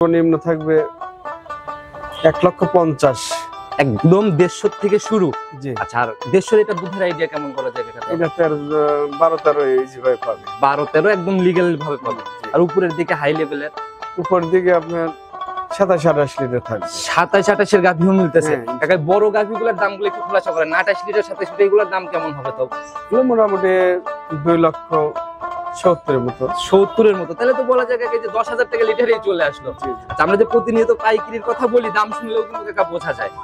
সর্বনিম্ন থাকবে 1,50,000। একদম 150 থেকে শুরু। জি। আচ্ছা, আর 150 এটা দুধের আইডিয়া কেমন করা যায় কাকা? এটাতে আর 12-13 ইজি ভাবে পাবে। 12-13 একদম লিগ্যাল ভাবে পাবে। আর উপরের দিকে হাই লেভেলের উপর দিকে আপনার 27-28 লিটার থাকবে। 27-28 এর গাভীও মিলতেছে। হ্যাঁ। কাকা বড় গাভীগুলোর দামগুলো একটু খোলাসা করেন। 28 লিটার 27 লিটার এগুলোর দাম কেমন হবে তো? এগুলো মোটামুটি 2,70,000 এর মতো। 70 এর মতো। তাহলে তো বলা যায় কাকা যে 10,000 টাকা লিটারেই চলে আসলো। জি। আচ্ছা, আমরা যে প্রতিনিয়ত পাইকারির কথা বলি, দাম শুনলেও কিন্তু কাকা বোঝা যায়।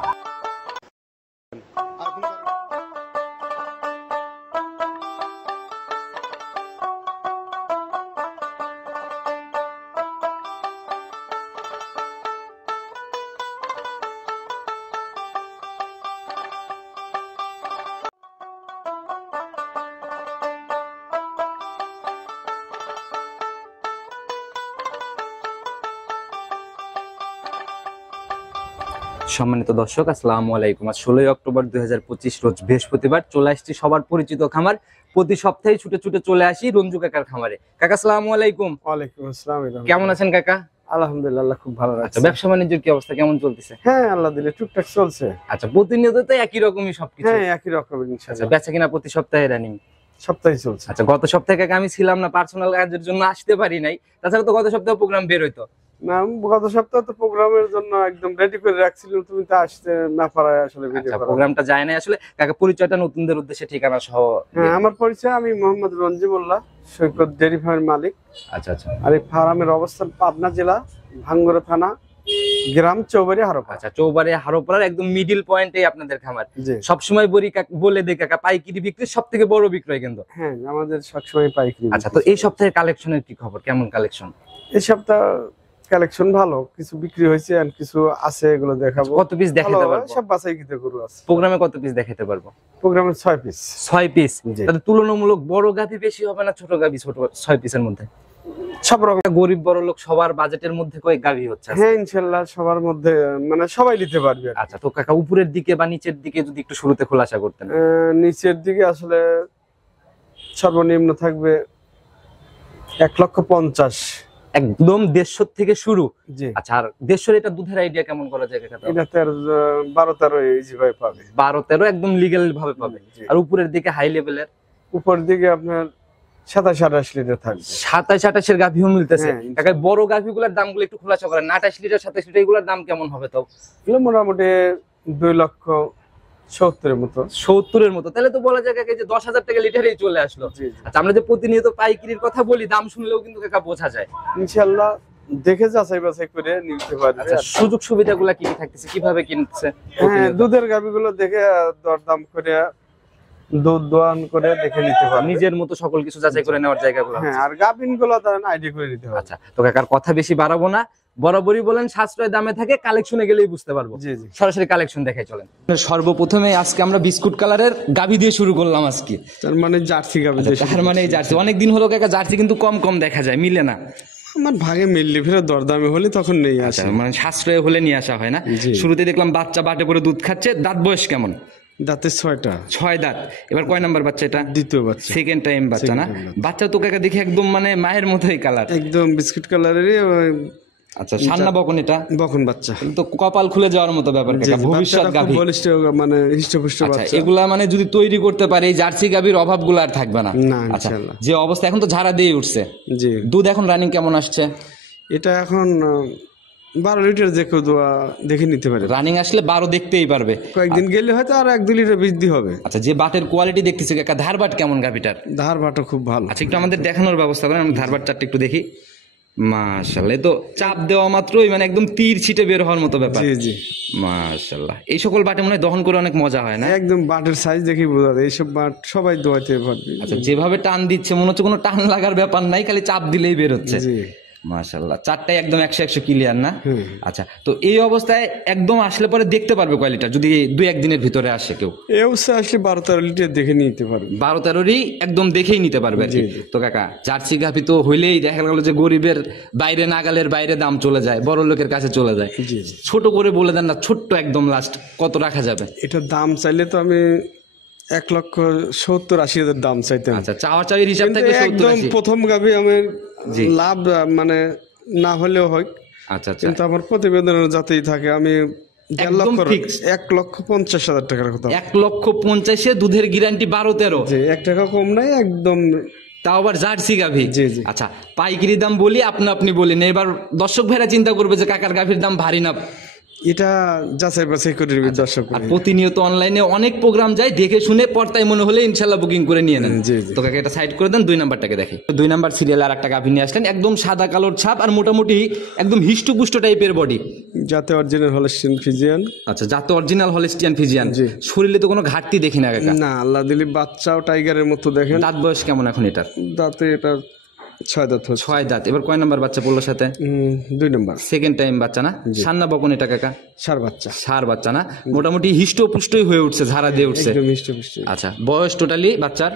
সম্মানিত দর্শক, আসসালামু আলাইকুম। আজ 16 অক্টোবর 2025 রোজ বৃহস্পতিবার চলে আসছি সবার পরিচিত খামার। প্রতি সপ্তাহে ছুটে ছুটে চলে আসি রঞ্জু কাকার খামারে। কাকা আসসালামু আলাইকুম। ওয়ালাইকুম আসসালাম। কেমন আছেন কাকা? আলহামদুলিল্লাহ, খুব ভালো লাগছে। আচ্ছা, ব্যবসা বাণিজ্যের কি অবস্থা, কেমন চলতেছে? হ্যাঁ, আল্লাহ দিলে টুকটাক চলছে। আচ্ছা, প্রতিনিয়ত তো একই রকমই সবকিছু। হ্যাঁ, একই রকম আচ্ছা, ইনশাআল্লাহ। বেচা কিনা প্রতি সপ্তাহে রানিং? সপ্তাহে চলছে। আচ্ছা, গত সপ্তাহে কাকা আমি ছিলাম না, পার্সোনাল কাজের জন্য আসতে পারি নাই। তাছাড়া তো গত সপ্তাহে প্রোগ্রাম বের হইতো না, গত সপ্তাহে তো প্রোগ্রামের জন্য একদম রেডি করে রাখছিলাম, তুমি তো আসতে না পারায় আসলে ভিডিও আচ্ছা, করা। প্রোগ্রামটা যায় নাই আসলে। কাকা পরিচয়টা নতুনদের উদ্দেশ্যে ঠিকানা সহ। হ্যাঁ, আমার পরিচয়, আমি মোহাম্মদ রঞ্জিবুল্লাহ, সৈকত ডেয়ারি ফার্মের মালিক। আচ্ছা আচ্ছা আর এই ফার্মের অবস্থান পাবনা জেলা, ভাঙ্গুরা থানা, গ্রাম চৌবাড়ি, হারোপাড়া। আচ্ছা, চৌবাড়ি হারোপাড়ার একদম মিডিল পয়েন্টে আপনাদের খামার। জি। সবসময় বলে দেই কাকা, পাইকারি বিক্রি সবথেকে বড় বিক্রয় কিন্তু। হ্যাঁ, আমাদের সবসময় পাইকারি। আচ্ছা, তো এই সপ্তাহের কালেকশনের কি খবর, কেমন কালেকশন? এই সপ্তাহ কালেকশন ভালো, কিছু বিক্রি হয়েছে আর কিছু আছে, এগুলো দেখাবো। কত পিস দেখাতে পারবো? সব বাছাই কিতে গরু আছে। প্রোগ্রামে কত পিস দেখাতে পারবো? প্রোগ্রামে 6 পিস। 6 পিস। জি। তাহলে তুলনামূলক বড় গাভী বেশি হবে না ছোট গাভী? ছোট 6 পিসের মধ্যে সব রকম। গরিব বড় লোক সবার বাজেটের মধ্যে কয়েক গাভী হচ্ছে। হ্যাঁ, ইনশাআল্লাহ সবার মধ্যে, মানে সবাই নিতে পারবে। আচ্ছা, তো কাকা উপরের দিকে বা নিচের দিকে যদি একটু শুরুতে খোলাসা করতেন। নিচের দিকে আসলে সর্বনিম্ন থাকবে 1,50,000। একদম 150 থেকে শুরু। জি। আচ্ছা, আর 150 এটা দুধের আইডিয়া কেমন করা যায় কাকা? এটাতে আর 12-13 ইজি ভাবে পাবে। 12-13 একদম লিগ্যাল ভাবে পাবে। জি। আর উপরের দিকে হাই লেভেলের উপর দিকে আপনার 27-28 লিটার থাকবে। 27-28 এর গাভীও মিলতেছে। হ্যাঁ, কাকা বড় গাভীগুলোর দামগুলো একটু খোলাসা করেন। 28 লিটার 27 লিটার এগুলোর দাম কেমন হবে তো? এগুলো মোটামুটি 2,70,000 এর মতো। 70 এর মতো। তাহলে তো বলা যায় কাকা যে 10,000 টাকা লিটারেই চলে আসলো। জি। আচ্ছা, আমরা যে প্রতিনিয়ত পাইকারির কথা বলি, দাম শুনলেও কিন্তু কাকা বোঝা যায়। ইনশাআল্লাহ দেখে যাচাই বাছাই করে নিতে পারবে। আচ্ছা, সুযোগ সুবিধাগুলো কি কি থাকতেছে, কিভাবে কিনতেছে? হ্যাঁ, দুধের গাভীগুলো দেখে দরদাম করে, দুধ দোয়ান করে দেখে নিতে পারবে। নিজের মতো সকল কিছু যাচাই করে নেওয়ার জায়গাগুলো। হ্যাঁ, আর গাভীনগুলো ধরেন আইডি করে নিতে হবে। আচ্ছা, তো কাকার কথা বেশি বাড়াবো না, বরাবরই বলেন সাশ্রয় দামে থাকে, কালেকশনে গেলেই বুঝতে পারবো। জি জি। সরাসরি কালেকশন দেখাই চলেন। সর্বপ্রথমে আজকে আমরা বিস্কুট কালারের গাভী দিয়ে শুরু করলাম আজকে। তার মানে জার্সি গাভী। তার মানে এই জার্সি অনেকদিন হলো কাকা, জার্সি কিন্তু কম কম দেখা যায়, মিলে না। আমার ভাগে মিললে ফেরে দরদামে হলে তখন নেই আসে। আচ্ছা, মানে সাশ্রয় হলে নিয়ে আসা হয় না। জি। শুরুতে দেখলাম বাচ্চা বাটে করে দুধ খাচ্ছে। দাঁত বয়স কেমন? দাঁতে 6টা। 6 দাঁত। এবার কয় নাম্বার বাচ্চা এটা? দ্বিতীয় বাচ্চা। সেকেন্ড টাইম বাচ্চা না? বাচ্চা তো কাকা দেখে একদম মানে মায়ের মতোই কালার, একদম বিস্কিট কালারেরই। আচ্ছা, সান্না বকন এটা? বকন বাচ্চা। তো কপাল খুলে যাওয়ার মতো ব্যাপার কাকা, ভবিষ্যৎ গাভী। মানে হৃষ্টপুষ্ট আচ্ছা, বাচ্চা। এগুলা মানে যদি তৈরি করতে পারে, এই জার্সি গাভীর অভাবগুলো আর থাকবে না। না, আচ্ছা, ইনশাআল্লাহ। যে অবস্থা এখন তো ঝাড়া দিয়ে উঠছে। জি। দুধ এখন রানিং কেমন আসছে? এটা এখন 12 লিটার যে কেউ দেখে নিতে পারে। রানিং আসলে 12 দেখতেই পারবে। কয়েকদিন গেলে হয়তো আর 1-2 লিটার বৃদ্ধি হবে। আচ্ছা, যে বাটের কোয়ালিটি দেখতেছি কাকা, ধারবাট কেমন গাভীটার? ধার বাটা খুব ভালো। আচ্ছা, একটু আমাদের দেখানোর ব্যবস্থা করেন, আমি ধারবাট চারটা একটু দেখি। মাশাআল্লাহ, তো চাপ দেওয়া মাত্রই মানে একদম তীর ছিটে বের হওয়ার মতো ব্যাপার। জি জি। মাশাআল্লাহ, এই সকল বাটে মনে হয় দহন করে অনেক মজা হয় না? একদম বাটের সাইজ দেখি বোঝা যায়, এইসব বাট সবাই দোয়াতে পারবে। আচ্ছা, যেভাবে টান দিচ্ছে মনে হচ্ছে কোনো টান লাগার ব্যাপার নাই, খালি চাপ দিলেই বের হচ্ছে। জি। মাশাআল্লাহ, চারটাই একদম 100 ক্লিয়ার না? হুম। আচ্ছা, তো এই অবস্থায় একদম আসলে পরে দেখতে পারবে কয় লিটার, যদি 2-1 দিনের ভিতরে আসে কেউ? এই অবস্থায় আসলে 12-13 লিটার দেখে নিতে পারবে। 12-13রই একদম দেখেই নিতে পারবে আর কি। জি, জি। তো কাকা, জার্সি গাভী তো হইলেই দেখা গেল যে গরিবের বাইরে, নাগালের বাইরে দাম চলে যায়, বড় লোকের কাছে চলে যায়। জি জি। ছোট করে বলে দেন না, ছোট্ট একদম লাস্ট কত রাখা যাবে? এটার দাম চাইলে তো আমি 1,70,000-80,000 দাম চাইতাম। আচ্ছা, চাওয়া চাওয়ির হিসাব কিন্তু থাকলে একদম 70-80। প্রথম গাভী আমার জি। লাভ মানে না হলেও হয়। আচ্ছা আচ্ছা, কিন্তু আমার প্রতিবেদনের যাতেই থাকে আমি 1,50,000 টাকার কথা। 1,50,000 দুধের গ্যারান্টি 12-13, যে 1 টাকা কম নাই একদম। তাও আবার জার্সি গাভী। জি জি। আচ্ছা, পাইকারি দাম বলি, আপনি বলেন, এবার দর্শক ভাইরা চিন্তা করবে যে কাকার গাভীর দাম ভারী না। এটা যাচাই বাছাই করে নিবি দর্শক। আর প্রতিনিয়ত অনলাইনে অনেক প্রোগ্রাম যায়, দেখে শুনে পর্তায় মনে হলে ইনশাল্লাহ বুকিং করে নিয়ে নেন। জি জি। তো কাকা এটা সাইড করে দেন, 2 নাম্বারটাকে দেখি। 2 নাম্বার সিরিয়ালে আর একটা গাভী নিয়ে আসলেন, একদম সাদা কালোর ছাপ আর মোটামুটি একদম হিষ্টপুষ্ট টাইপের বডি। যাতে অরিজিনাল হলস্টিয়ান ফিজিয়ান। আচ্ছা, যাতে অরিজিনাল হলস্টিয়ান ফিজিয়ান। জি। শরীরে তো কোনো ঘাটতি দেখি না কাকা। না, আল্লাহ দিলি বাচ্চাও টাইগারের মতো দেখেন। দাঁত বয়স কেমন এখন এটার? দাঁতে এটা 6 দাঁত হচ্ছে। 6 দাঁত। এবার কয় নাম্বার বাচ্চা পড়লো সাথে? 2 নম্বর। সেকেন্ড টাইম বাচ্চা না? সান্না বকন এটা কাকা? সার বাচ্চা। সার বাচ্চা না? মোটামুটি হিষ্টপুষ্টই হয়ে উঠছে, ঝাড়া দিয়ে উঠছে। একদম মিষ্টি। আচ্ছা, বয়স টোটালি বাচ্চার?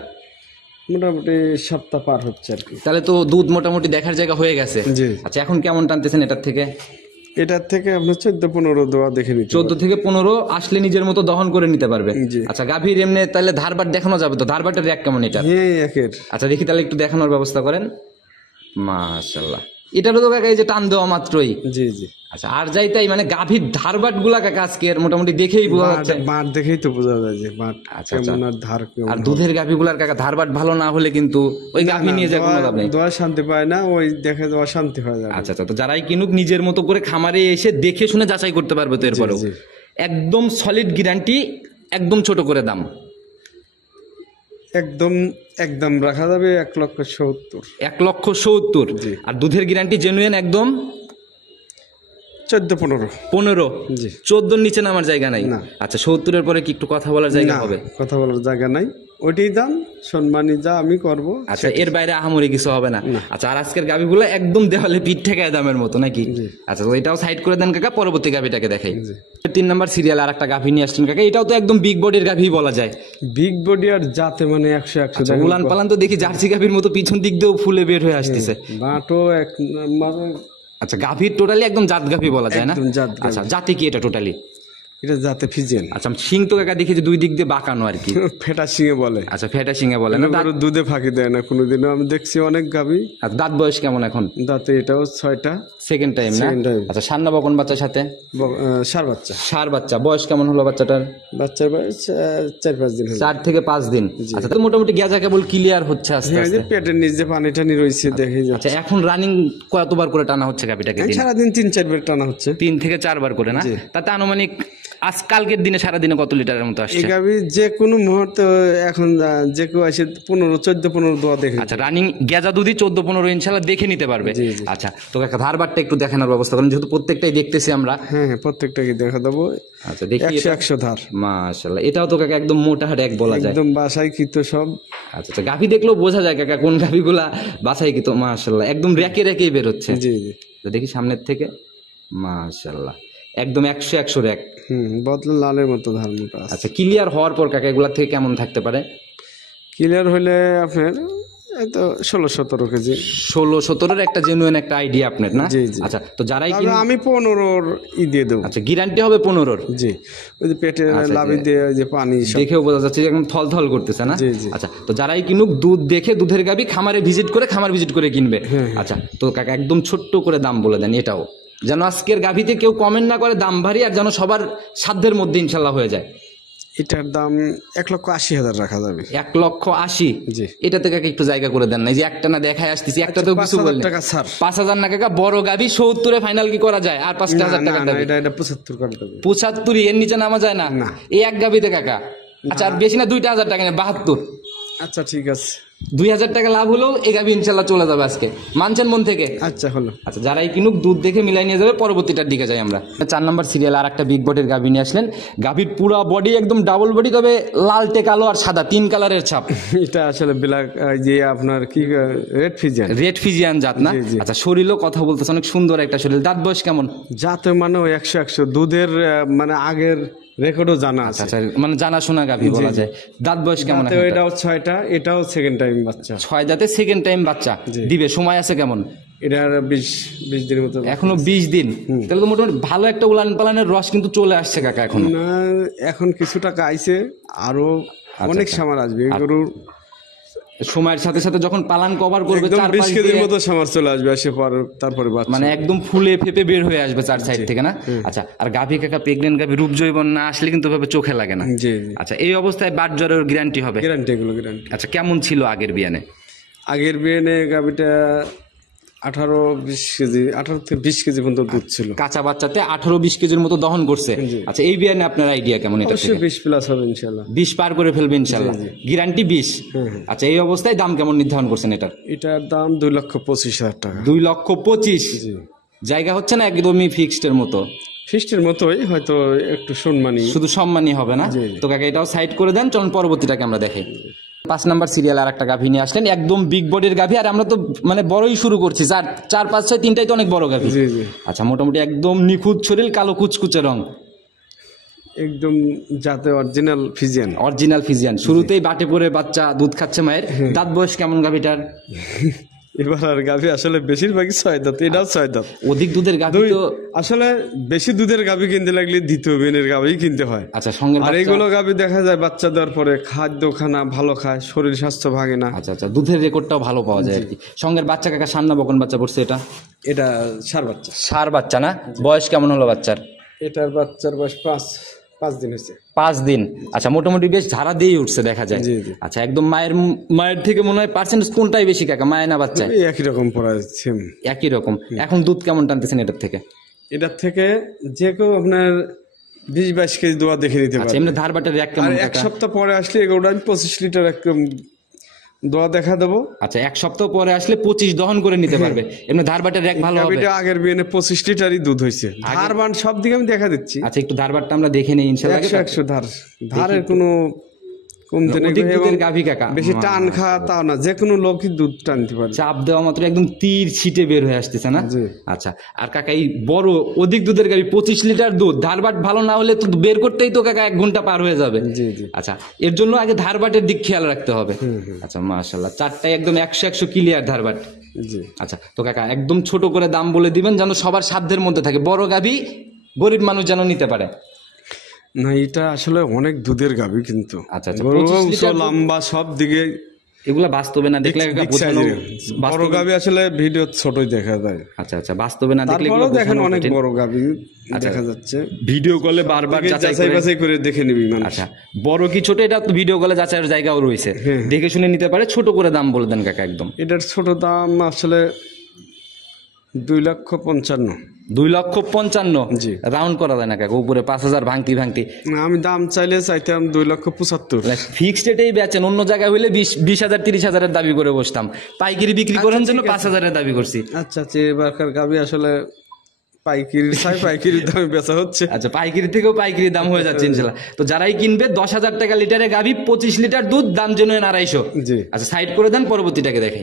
মোটামুটি সপ্তাহ পার হচ্ছে আর কি। তাহলে তো দুধ মোটামুটি দেখার জায়গা হয়ে গেছে। জি। আচ্ছা, এখন কেমন টানতেছেন এটার থেকে? এটার থেকে আপনার 14-15 দোয়া দেখে নিতে 14 থেকে 15 আসলে নিজের মতো দহন করে নিতে পারবে। জি। আচ্ছা, গাভীর এমনি তাহলে ধারবাট দেখানো যাবে তো? ধারবাটের র্যাক কেমন এটা? হ্যাঁ একের। আচ্ছা, দেখি তাহলে একটু দেখানোর ব্যবস্থা করেন। মাশাআল্লাহ, এটারও তো কাকা এই যে টান দেওয়া মাত্রই। জি জি। আচ্ছা, আর যাই তাই মানে গাভীর ধারবাট গুলা কাকা আজকের মোটামুটি দেখেই বোঝা যাচ্ছে। মাঠ দেখেই তো বোঝা যায় যে মাঠ আচ্ছা, কেমন আর ধার কেমন। আর দুধের গাভী গুলার কাকা ধারবাট ভালো না হলে কিন্তু ওই গাভী নিয়ে যায় কোনো লাভ নেই। দোয়া শান্তি পায় না, ওই দেখে দোয়া শান্তি হয়ে যায়। আচ্ছা আচ্ছা, তো যারাই কিনুক নিজের মতো করে খামারে এসে দেখে শুনে যাচাই করতে পারবে তো এরপরেও। জি। একদম সলিড গ্যারান্টি, একদম ছোট করে দাম। একদম রাখা যাবে 1,70,000। 1,70,000। জি। আর দুধের গ্যারান্টি জেনুইন একদম 14-15। 15। জি। 14 নিচে নামার জায়গা নাই। না। আচ্ছা, 70-এর পরে কি একটু কথা বলার জায়গা না, হবে? কথা বলার জায়গা নাই, ওইটাই দাম সম্মানী যা আমি করব। আচ্ছা, এর বাইরে আহামরি কিছু হবে না? আচ্ছা, আর আজকের গাভিগুলো একদম দেওয়ালে পিঠ ঠেকায় দামের মতো নাকি? আচ্ছা, তো এটাও সাইড করে দেন কাকা, পরবর্তী গাভিটাকে দেখাই। 3 নাম্বার সিরিয়াল আর একটা গাভি নিয়ে আসছেন কাকা, এটাও তো একদম বিগ বডির গাভি বলা যায়। বিগ বডি আর জাতে মানে 100 আচ্ছা, উলান পালান তো দেখি জার্সি গাভির মতো পিছন দিক দিয়েও ফুলে বের হয়ে আসতেছে। বাটো এক মানে। আচ্ছা, গাভির টোটালি একদম জাত গাভি বলা যায় না? একদম জাত গাভী। আচ্ছা, জাতি কি এটা টোটালি? এটা জাতে ফিজিয়ান। আচ্ছা, শিং তো কাকা দেখি যে 2 দিক দিয়ে বাঁকানো আর কি। ফেটা সিঙে বলে। আচ্ছা, ফেটা শিঙে বলে না? গরু দুধে ফাঁকি দেয় না কোনোদিনও, আমি দেখছি অনেক গাভী। আর দাঁত বয়স কেমন এখন? দাঁতে এটাও 6টা। সেকেন্ড টাইম না? Second time। আচ্ছা, সান্না বকন বাচ্চার সাথে? সার বাচ্চা। সার বাচ্চা। বয়স কেমন হলো বাচ্চাটার? বাচ্চার বয়স 4-5 দিন হলো। 4 থেকে 5 দিন। আচ্ছা, তো মোটামুটি গেজা কেবল ক্লিয়ার হচ্ছে আস্তে হ্যাঁ, যে আস্তে। পেটের নিচে পানি টানি রয়েছে দেখে যাচ্ছে। আচ্ছা, এখন রানিং কতবার করে টানা হচ্ছে গাভিটাকে? সারাদিন 3-4 বার টানা হচ্ছে। 3 থেকে 4 বার করে না? তাতে আনুমানিক আজকালকের দিনে সারাদিনে কত লিটারের মতো এই আসছে? গাভী যে কোনো মুহূর্তে এখন যে কেউ আসে 14-15 দোয়া দেখে। আচ্ছা, রানিং গেজা দুধই 14-15 ইনশাল্লাহ দেখে নিতে পারবে। আচ্ছা, তো কাকা ধারবারটা একটু দেখানোর ব্যবস্থা করেন, যেহেতু প্রত্যেকটাই দেখতেছি আমরা। হ্যাঁ, প্রত্যেকটাকে দেখা দেবো। আচ্ছা, দেখি। 100 ধার। মাশাআল্লাহ, এটাও তো কাকা একদম মোটা হাট এক বলা যায়। একদম বাসায় কৃত সব। আচ্ছা আচ্ছা, গাভি দেখলেও বোঝা যায় কাকা কোন গাভিগুলা বাছাই কি। তো মাশাআল্লাহ, একদম রেকে রেকেই বের হচ্ছে। জি জি। তো দেখি সামনের থেকে। মাশাআল্লাহ, একদম 100 রেক। বদলা লালের মতো ধার মোটা আছে। আচ্ছা, ক্লিয়ার হওয়ার পর কাকা এগুলা থেকে কেমন থাকতে পারে? ক্লিয়ার হলে আপনার এই তো 16-17 কেজি। 16-17 একটা জেনুইন একটা আইডিয়া আপনার না? জি, জি। আচ্ছা, তো যারাই তবে আমি 15 দিয়ে দেবো। আচ্ছা, গ্যারান্টি হবে 15। জি, ওই যে পেটে লাভি দিয়ে যে পানি সব। দেখেও বোঝা যাচ্ছে যে একদম থল করতেছে না? জি, জি। আচ্ছা, তো যারাই কিনুক দুধ দেখে দুধের গাভি খামার ভিজিট করে কিনবে। আচ্ছা, তো কাকা একদম ছোট্ট করে দাম বলে দেন, এটাও যেন আজকের গাভিতে কেউ কমেন্ট না করে দাম ভারী, আর যেন সবার সাধ্যের মধ্যে ইনশাল্লাহ হয়ে যায়। এটার দাম 1,80,000 রাখা যাবে। 1,80,000। জি। এটা থেকে একটু জায়গা করে দেন না, এই যে একটা না দেখায় আসতেছি, একটা তো কিছু 5,000 বললেন। টাকা ছাড়। 5,000 না কাকা, বড় গাভি 70-এ ফাইনাল কি করা যায়? আর 5,000 টাকা না, দাবি। এটা 75 করে দেবে। 75 এর নিচে নামা যায় না? না। এই এক গাভিতে কাকা। আচ্ছা, আর বেশি না 2,000 টাকা না, 72। আচ্ছা ঠিক আছে। 2,000 টাকা লাভ হলেও এই গাভি ইনশাল্লাহ চলে যাবে আজকে। মানছেন মন থেকে? আচ্ছা হলো। আচ্ছা, যারাই কিনুক দুধ দেখে মিলাই নিয়ে যাবে। পরবর্তীটার দিকে যাই আমরা। 4 নাম্বার সিরিয়াল আর একটা বিগ বডির গাভি নিয়ে আসলেন। গাভির পুরা বডি একদম ডাবল বডি, তবে লালটে কালো আর সাদা 3 কালারের ছাপ। এটা আসলে ব্ল্যাক, যে আপনার কি রেড ফিজিয়ান। রেড ফিজিয়ান জাত না? জি, জি। আচ্ছা, শরীরও কথা বলতেছে অনেক সুন্দর একটা শরীর। দাঁত বয়স কেমন? যাতে মানে 100 দুধের মানে আগের রেকর্ডও জানা আছে। আচ্ছা, মানে জানাশোনা গাভি বলা যায়। দাঁত বয়স কেমন? তো এটাও 6টা, এটাও সেকেন্ড টাইম বাচ্চা। 6 দাঁতে সেকেন্ড টাইম বাচ্চা দিবে। সময় আছে কেমন? এটার 20 দিনের মতো। এখনো 20 দিন। তাহলে তো মোটামুটি ভালো একটা উলান পালানের রস কিন্তু চলে আসছে কাকা এখন। না, এখন কিছু টাকা আইছে, আরো অনেক সামার আসবে। গরুর সময়ের সাথে সাথে যখন পালান কভার করবে একদম 20 চারপাশ কেজির দিয়ে, মতো সামার চলে আসবে, আসে পর তারপরে বাচ্চা। মানে একদম ফুলে ফেপে বের হয়ে আসবে চার সাইড থেকে না? আচ্ছা, আর গাভী কাকা প্রেগনেন্ট গাভী রূপ জৈবন না আসলে কিন্তু ভাবে চোখে লাগে না। জি জি, আচ্ছা, এই অবস্থায় বাট জ্বরের গ্যারান্টি হবে? গ্যারান্টি, এগুলো গ্যারান্টি। আচ্ছা, কেমন ছিল আগের বিয়ানে? আগের বিয়ানে গাভিটা 18-20 কেজি, 18 থেকে 20 কেজি পর্যন্ত দুধ ছিল। কাঁচা বাচ্চাতে 18-20 কেজির মতো দহন করছে। জি। আচ্ছা, এই বিয়ানে আপনার আইডিয়া কেমন এটা অবশ্যই থেকে? 20 প্লাস হবে ইনশাআল্লাহ। 20 পার করে ফেলবে ইনশাআল্লাহ, জি, জি। গ্যারান্টি 20। আচ্ছা, এই অবস্থায় দাম কেমন নির্ধারণ করছেন এটার? এটার দাম 2,25,000 টাকা। 2,25,000। জি, জায়গা হচ্ছে না একদমই ফিক্সড এর মতো? ফিস্টের মতোই, হয়তো একটু সম্মানী। শুধু সম্মানই হবে না? জি, জি। তো কাকা এটাও সাইড করে দেন, চলুন পরবর্তীটাকে আমরা দেখি। 5 নাম্বার সিরিয়াল আর একটা গাভী নিয়ে আসলেন, একদম বিগ বডির গাভী। আর আমরা তো মানে বড়ই শুরু করছি, 4, 5, 6 তিনটাই তো অনেক বড় গাভী। জি জি, আচ্ছা, মোটামুটি একদম নিখুঁত শরীর, কালো কুচকুচে রং, একদম যাতে অরিজিনাল ফিজিয়ান। Original Friesian. শুরুতেই বাটে পড়ে বাচ্চা দুধ খাচ্ছে মায়ের। দাঁত বয়স কেমন গাভীটার? এবার আর গাভী আসলে বেশিরভাগই 6 দাঁত, এটাও 6 দাঁত। অধিক দুধের গাভী তো আসলে বেশি দুধের গাভী কিনতে লাগলে দ্বিতীয় বিনের গাভী কিনতে হয়। আচ্ছা, সঙ্গে আর এইগুলো গাভী দেখা যায় বাচ্চা দেওয়ার পরে খাদ্য খানা ভালো খায়, শরীর স্বাস্থ্য ভাঙে না। আচ্ছা আচ্ছা, দুধের রেকর্ডটাও ভালো পাওয়া যায় আর কি। সঙ্গের বাচ্চা কাকা সান্না বকন বাচ্চা পড়ছে এটা? এটা ষাঁড় বাচ্চা। ষাঁড় বাচ্চা না? বয়স কেমন হলো বাচ্চার? এটার বাচ্চার বয়স 5 দিন হয়েছে। 5 দিন। আচ্ছা, মোটামুটি বেশ ঝাড়া দিয়ে উঠছে দেখা যায়। জি, জি। আচ্ছা, একদম মায়ের থেকে মনে হয় পার্সেন্টেজ কোনটাই বেশি কাকা, মায়ের না বাচ্চায়? এই একই রকম পড়া সেম। একই রকম। এখন দুধ কেমন টানতেছেন এটার থেকে? এটার থেকে যে কেউ আপনার 20-22 কেজি দোয়া দেখে নিতে আচ্ছা, পারে। এমনি ধার বাটার এক আর কেমন এক কাকা? সপ্তাহ পরে আসলে এগুলো আমি 25 লিটার একদম দোয়া দেখা দেবো। আচ্ছা, এক সপ্তাহ পরে আসলে 25 দহন করে নিতে পারবে। এমনি ধার বাটার এক ভালো হবে? গাভীটা আগের বিয়ে 25 লিটারই দুধ হয়েছে। ধার বান সব দিকে আমি দেখা দিচ্ছি। আচ্ছা, একটু ধার বাটটা আমরা দেখে নেই ইনশাআল্লাহ। 100 ধার, ধারের কোনো কমতে নেই। অধিক এবং দুধের গাভী কাকা, বেশি টান খাওয়া তাও না, যে কোনো লোকই দুধ টানতে পারে। চাপ দেওয়া মাত্র একদম তীর ছিটে বের হয়ে আসতেছে না? জি। আচ্ছা, আর কাকা এই বড় অধিক দুধের গাভী 25 লিটার দুধ, ধারবাট ভালো না হলে তো বের করতেই তো কাকা 1 ঘন্টা পার হয়ে যাবে। জি জি, আচ্ছা, এর জন্য আগে ধারবাটের দিক খেয়াল রাখতে হবে। আচ্ছা, মাশাআল্লাহ, চারটায় একদম 100 ক্লিয়ার ধারবাট। জি। আচ্ছা, তো কাকা একদম ছোট করে দাম বলে দিবেন যেন সবার সাধ্যের মধ্যে থাকে, বড় গাভী গরিব মানুষ যেন নিতে পারে। না, এটা আসলে অনেক দুধের গাভী কিন্তু। আচ্ছা, আচ্ছা, গরু 25 উঁচু, লিটার দুধ। লম্বা সব দিকে এগুলা বাস্তবে না দেখলে কাকা big বোঝানো size এর। বড় বাস্তবে- গাভী আসলে ভিডিও ছোটই দেখা যায়। আচ্ছা আচ্ছা, বাস্তবে না দেখলে এগুলো তারপরেও দেখেন বোঝানো অনেক কঠিন। বড় গাভী দেখা যাচ্ছে। ভিডিও কলে বারবার আগে যাচাই যাচাই করে। বাছাই করে দেখে নিবি মানুষ। আচ্ছা, বড় কি ছোট এটা তো ভিডিও কলে যাচাইয়ের জায়গাও রয়েছে, দেখে শুনে নিতে পারে। ছোট করে দাম বলে দেন কাকা একদম। এটার ছোট দাম আসলে 2,55,000। 2,55,000? জি। রাউন্ড করা যায় না কাকা, উপরে 5,000 ভাঙতি। না, আমি দাম চাইতাম 2,75,000। ফিক্সড রেটেই বেচেন, অন্য জায়গায় হইলে 20,000 30,000 দাবি করে বসতাম। পাইকারি বিক্রি করার জন্য 5,000 দাবি করছি। আচ্ছা আচ্ছা, এবারকার গাভী আসলে পাইকারি দামে বেচা হচ্ছে। আচ্ছা, পাইকারি থেকেও পাইকারি দাম হয়ে যাচ্ছে ইনশাল্লাহ। তো যারাই কিনবে 10,000 টাকা লিটারে গাভী, 25 লিটার দুধ, দাম জন্য 250। জি। আচ্ছা, সাইড করে দেন, পরবর্তীটাকে দেখে।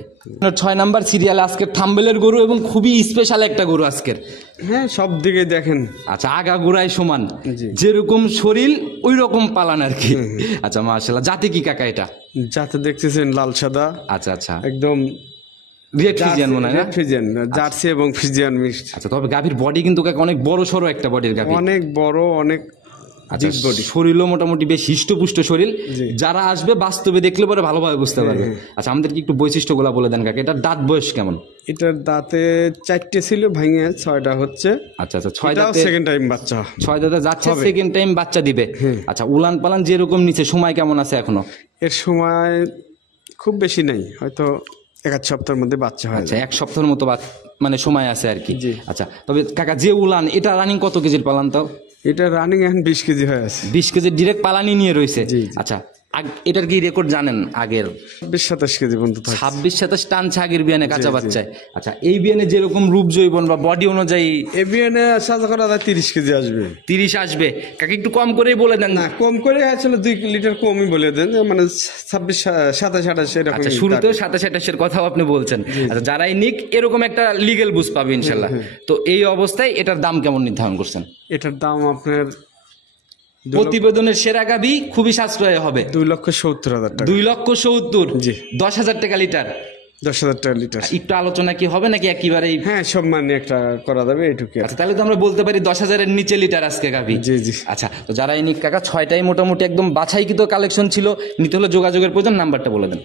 6 নাম্বার সিরিয়াল আজকের থাম্বেলের গরু এবং খুবই স্পেশাল একটা গরু আজকের। হ্যাঁ, সব দিকে দেখেন। আচ্ছা, আগা গোড়ায় সমান, জি। যেরকম শরীর ওই রকম পালান আর কি। আচ্ছা, মাশাআল্লাহ, জাতি কি কাকা এটা? যাতে দেখতেছেন লাল সাদা, আচ্ছা আচ্ছা, একদম রেড ফিজিয়ান মনে হয় না? ফিজিয়ান, জার্সি এবং ফিজিয়ান মিক্সড। আচ্ছা, তবে গাভীর বডি কিন্তু কাকা অনেক বড় সড়ো একটা বডির গাভী। অনেক বড়, অনেক আচ্ছা, deep body। শরীরও মোটামুটি বেশ হিষ্টপুষ্ট শরীর। জি। যারা আসবে বাস্তবে দেখলে পরে ভালোভাবে বুঝতে পারবে। আচ্ছা, আমাদেরকে একটু বৈশিষ্ট্যগুলো বলে দেন কাকা। এটার দাঁত বয়স কেমন? এটার দাঁতে 4টে ছিল, ভাঙে 6টা হচ্ছে। আচ্ছা আচ্ছা, 6 এটাও দাঁতে, সেকেন্ড টাইম বাচ্চা। 6 দাঁতে যাচ্ছে, সেকেন্ড টাইম বাচ্চা দিবে। আচ্ছা, উলান পালান যেরকম নিচে, সময় কেমন আছে এখনো? এর সময় খুব বেশি নেই, হয়তো 1 সপ্তাহের মধ্যে বাচ্চা হয়। আচ্ছা, 1 সপ্তাহের মতো মানে সময় আছে আর কি। জি। আচ্ছা, তবে কাকা যে উলান, এটা রানিং কত কেজির পালান তাও? এটা রানিং এখন 20 কেজি হয়ে আছে। 20 কেজির ডিরেক্ট পালানি নিয়ে রয়েছে। জি। আচ্ছা, এটার কি রেকর্ড জানেন আগের? 27 কেজি পর্যন্ত থাকে। 26-27 টানছে আগের বিয়ানে কাঁচা বাচ্চায়। আচ্ছা, এই বিয়ানে যেরকম রূপ জৈবন বা বডি অনুযায়ী এবিএনে সাজা করা যায় 30 কেজি আসবে। 30 আসবে কাকা, একটু কম করেই বলে দেন না, কম করে আসলে 2 লিটার কমই বলে দেন, মানে 26 27 28 এরকম। আচ্ছা, শুরুতেও 27-28 কথাও আপনি বলছেন। আচ্ছা, যারাই নিক এরকম একটা লিগেল বুঝ পাবে ইনশাল্লাহ। তো এই অবস্থায় এটার দাম কেমন নির্ধারণ করছেন? এটার দাম আপনার প্রতিবেদনের সেরা গাভী, খুবই সাশ্রয় হবে। 2,70,000 টাকা। 2,70,000? জি। 10,000 টাকা লিটার। 10,000 টাকা লিটার। একটু আলোচনা কি হবে নাকি একেবারেই? হ্যাঁ, সব মানে একটা করা যাবে এইটুকু। আচ্ছা, তাহলে তো আমরা বলতে পারি 10,000-এর নিচে লিটার আজকে গাভী। জি জি। আচ্ছা, তো যারা নিক কাকা, 6টাই মোটামুটি একদম বাছাইকৃত কালেকশন ছিল, নিতে হলে যোগাযোগের প্রয়োজন, নাম্বারটা বলে দেন।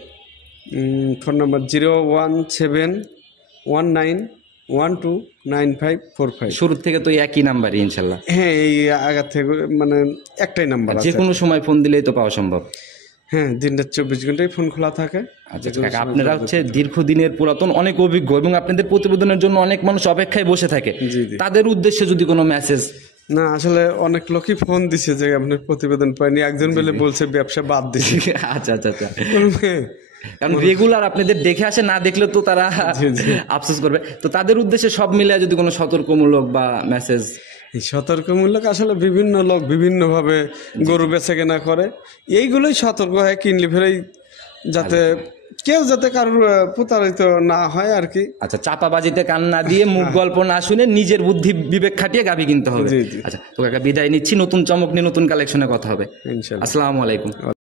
Phone number 01719129545। শুরু থেকে তো একই নাম্বারই ইনশাল্লাহ। হ্যাঁ, এই আগা থেকে মানে একটাই নাম্বার যে আছে। কোনো সময় ফোন দিলেই তো পাওয়া সম্ভব। হ্যাঁ, দিনটা 24 ঘন্টাই ফোন খোলা থাকে। আচ্ছা কাকা, আপনারা হচ্ছে দীর্ঘদিনের পুরাতন, অনেক অভিজ্ঞ এবং আপনাদের প্রতিবেদনের জন্য অনেক মানুষ অপেক্ষায় বসে থাকে, জি জি। তাদের উদ্দেশ্যে যদি কোনো মেসেজ। না, আসলে অনেক লোকই ফোন দিছে যে আপনার প্রতিবেদন পাইনি, একজন বলে বলছে ব্যবসা বাদ দিছে। আচ্ছা আচ্ছা আচ্ছা, কারণ রেগুলার আপনাদের দেখে আসে, না দেখলে তো তারা আফসোস করবে। তো তাদের উদ্দেশ্যে সব মিলে যদি কোনো সতর্কমূলক বা মেসেজ। এই সতর্কমূলক আসলে বিভিন্ন লোক বিভিন্ন ভাবে গরু বেচা কেনা করে, এইগুলোই সতর্ক হয় কিনলে ফেরেই, যাতে কেউ যাতে কারোর প্রতারিত না হয় আর কি। আচ্ছা, চাপাবাজিতে কান না দিয়ে, মুখ গল্প না শুনে, নিজের বুদ্ধি বিবেক খাটিয়ে গাভী কিনতে হবে। জি জি, আচ্ছা তো কাকা, বিদায় নিচ্ছি। নতুন চমক নিয়ে নতুন কালেকশনে কথা হবে। ইনশাআল্লাহ। আসসালামু আলাইকুম।